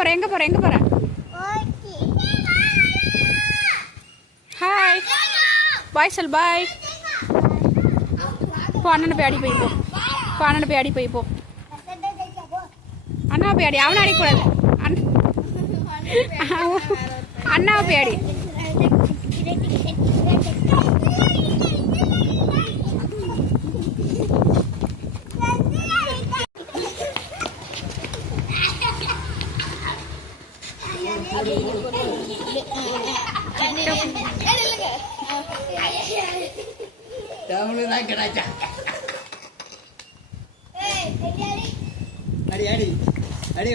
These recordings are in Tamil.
போற எங்க போற எங்க போற ஹாய் பாய் சொல் பாய் போ அண்ணனை போய் அடி போய் போ போ அண்ணனை போய் அடி போய் போ அண்ணா போய் அடி அவனை அடிக்கூடாது அண்ணா அண்ணாவை போய் அடி தமிழ் தான் கிடைச்சா அடி அடி அடி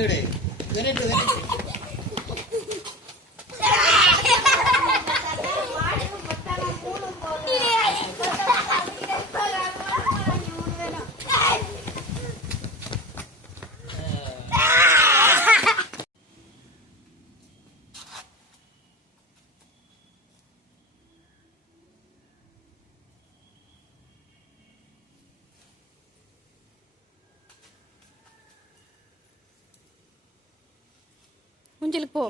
ஊஞ்சலுக்கு போ.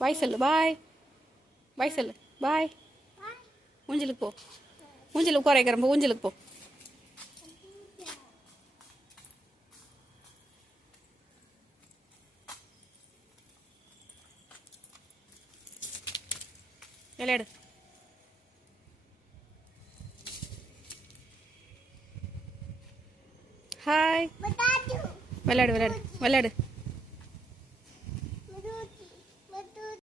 பாய் சொல்லு பாய் பாய் சொல்லு பாய் ஊஞ்சலுக்கு போ. ஊஞ்சலுக்கு உட்கார வைக்கிறேன் போ ஊஞ்சலுக்கு போ. விளையாடு. ஹாய் விளையாடு விளையாடு விளையாடு.